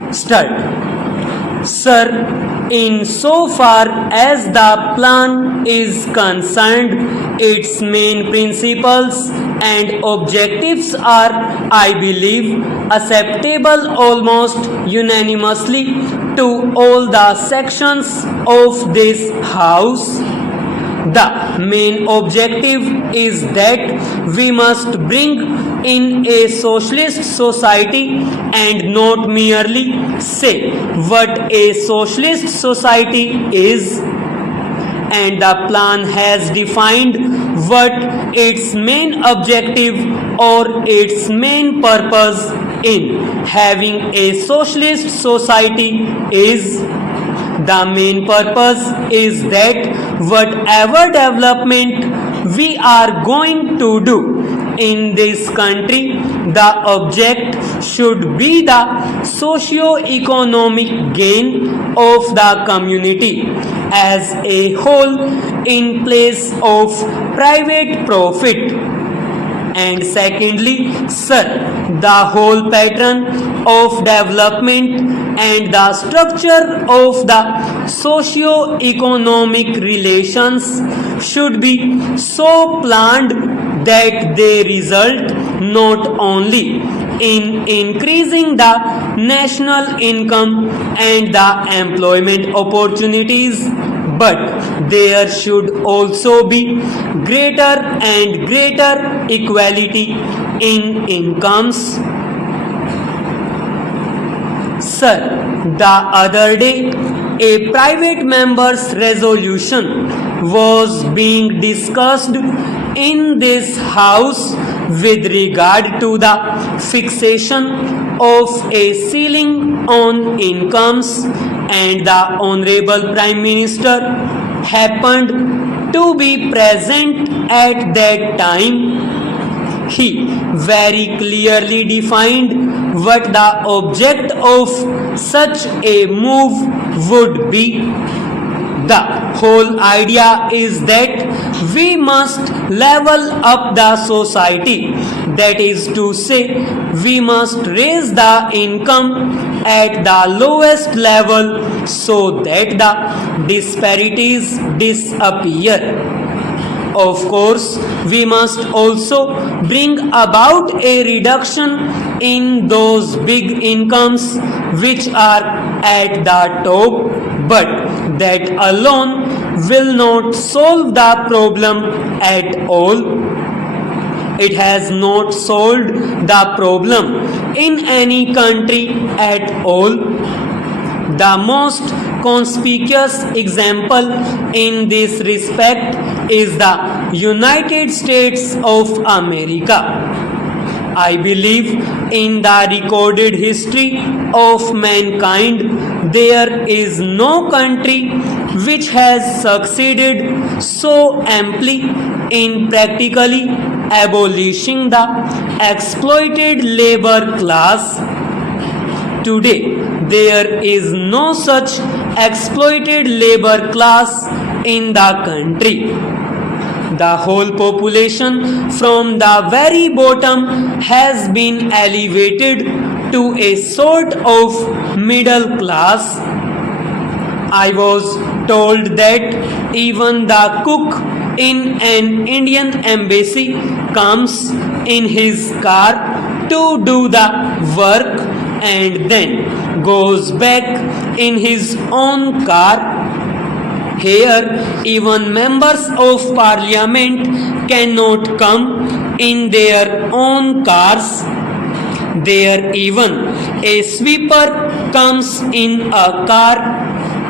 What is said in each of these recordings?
Start. Sir, in so far as the plan is concerned, its main principles and objectives are, I believe, acceptable almost unanimously to all the sections of this House. The main objective is that we must bring in a socialist society and not merely say what a socialist society is. And the plan has defined what its main objective or its main purpose in having a socialist society is. The main purpose is that whatever development we are going to do in this country, the object should be the socio-economic gain of the community as a whole in place of private profit. And secondly, sir, the whole pattern of development and the structure of the socio-economic relations should be so planned that they result not only in increasing the national income and the employment opportunities, but there should also be greater and greater equality in incomes. Sir, the other day a private member's resolution was being discussed in this House with regard to the fixation of a ceiling on incomes, and the Honorable Prime Minister happened to be present at that time. He very clearly defined what the object of such a move would be. The whole idea is that we must level up the society. That is to say, we must raise the income at the lowest level so that the disparities disappear. Of course, we must also bring about a reduction in those big incomes which are at the top, but that alone will not solve the problem at all. It has not solved the problem in any country at all. The most conspicuous example in this respect is the United States of America. I believe in the recorded history of mankind, there is no country which has succeeded so amply in practically abolishing the exploited labor class. Today, there is no such exploited labor class in the country. The whole population from the very bottom has been elevated to a sort of middle class. I was told that even the cook in an Indian embassy comes in his car to do the work and then goes back in his own car. Here, even members of parliament cannot come in their own cars. There, even a sweeper comes in a car.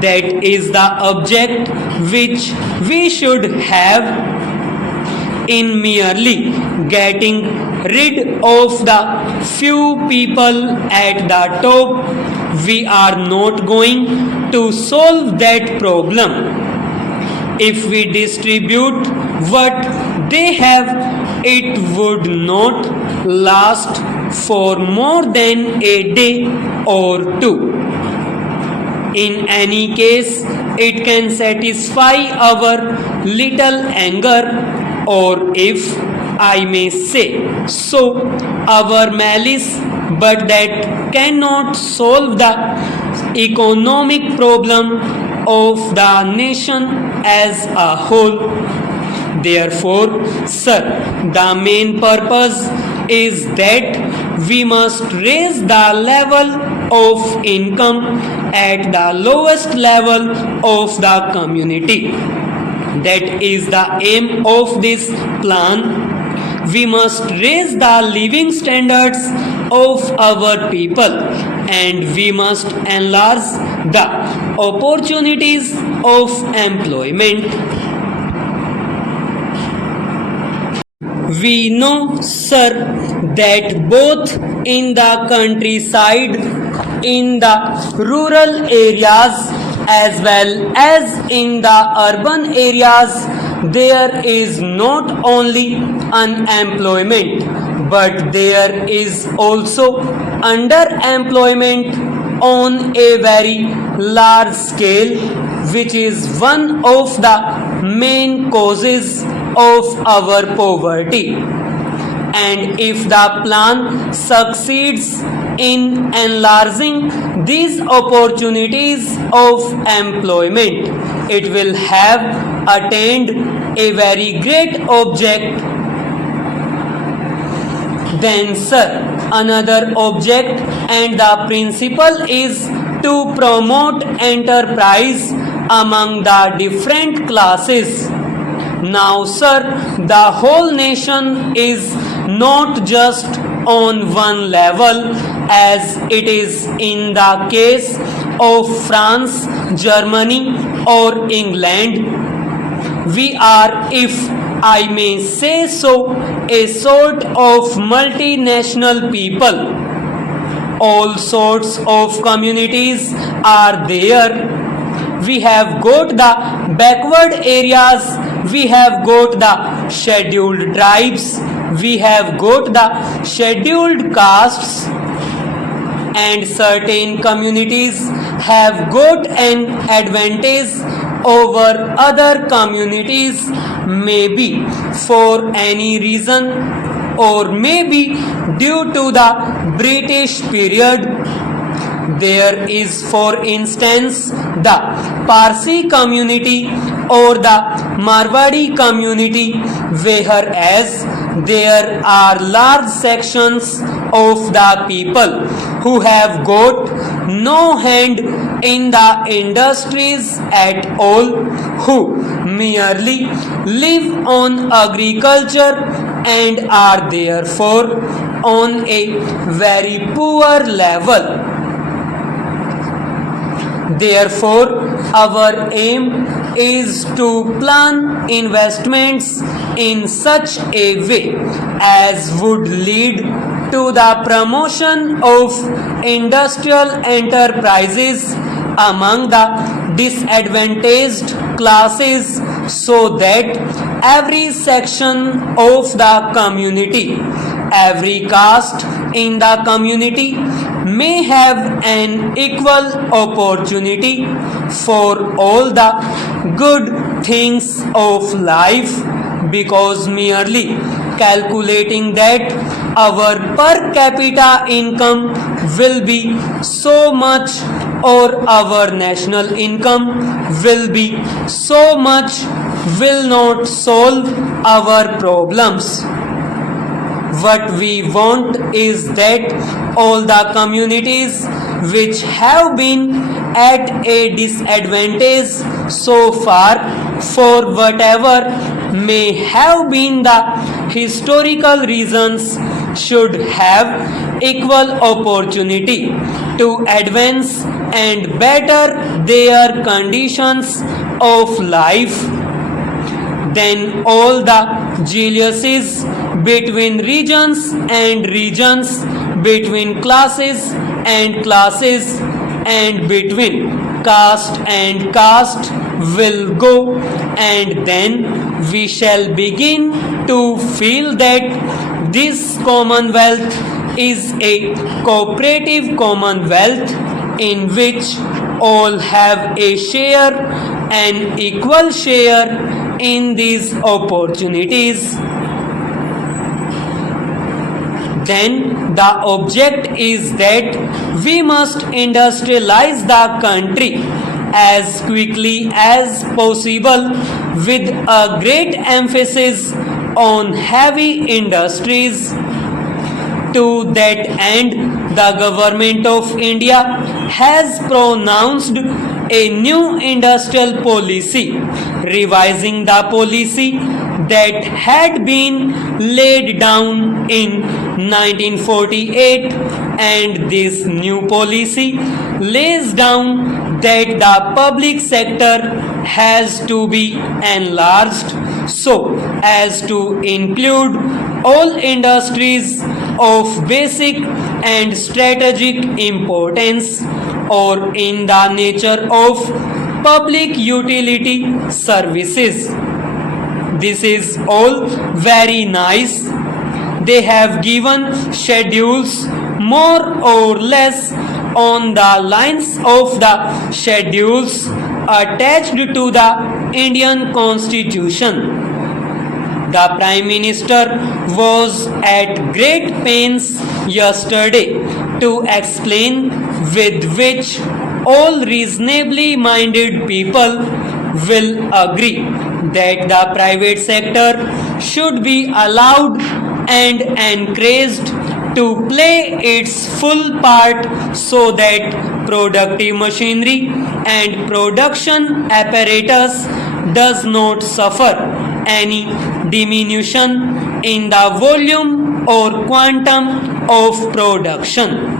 That is the object which we should have. In merely getting rid of the few people at the top, we are not going to solve that problem. If we distribute what they have, it would not last for more than a day or two. In any case, it can satisfy our little anger, or if I may say so, our malice but that cannot solve the economic problem of the nation as a whole. Therefore, sir, the main purpose is that we must raise the level of income at the lowest level of the community. That is the aim of this plan. We must raise the living standards of our people and we must enlarge the opportunities of employment. We know, sir, that both in the countryside, in the rural areas, as well as in the urban areas, there is not only unemployment, but there is also underemployment on a very large scale, which is one of the main causes of our poverty. And if the plan succeeds in enlarging these opportunities of employment, it will have attained a very great object. Then, sir, another object and the principle is to promote enterprise among the different classes. Now, sir, the whole nation is not just on one level as it is in the case of France, Germany, or England. We are, if I may say so, a sort of multinational people. All sorts of communities are there. We have got the backward areas, we have got the scheduled tribes, we have got the scheduled castes, and certain communities have got an advantage over other communities, maybe for any reason or maybe due to the British period. There is, for instance, the Parsi community or the Marwadi community, whereas there are large sections of the people who have got no hand in the industries at all, who merely live on agriculture and are therefore on a very poor level. Therefore, our aim is to plan investments in such a way as would lead to the promotion of industrial enterprises among the disadvantaged classes, so that every section of the community, every caste in the community may have an equal opportunity for all the good things of life, because merely calculating that our per capita income will be so much or our national income will be so much will not solve our problems. What we want is that all the communities which have been at a disadvantage so far, for whatever may have been the historical reasons, should have equal opportunity to advance and better their conditions of life. Then all the jealousies between regions and regions, between classes and classes, and between caste and caste will go, and then we shall begin to feel that this commonwealth is a cooperative commonwealth in which all have a share, an equal share in these opportunities. then the object is that we must industrialize the country as quickly as possible with a great emphasis on heavy industries. To that end, the government of India has pronounced a new industrial policy, revising the policy that had been laid down in 1948, and this new policy lays down that the public sector has to be enlarged so as to include all industries of basic and strategic importance or in the nature of public utility services. This is all very nice. They have given schedules more or less on the lines of the schedules attached to the Indian Constitution. The Prime Minister was at great pains yesterday to explain, with which all reasonably minded people will agree, that the private sector should be allowed and encouraged to play its full part so that productive machinery and production apparatus does not suffer any diminution in the volume or quantum of production.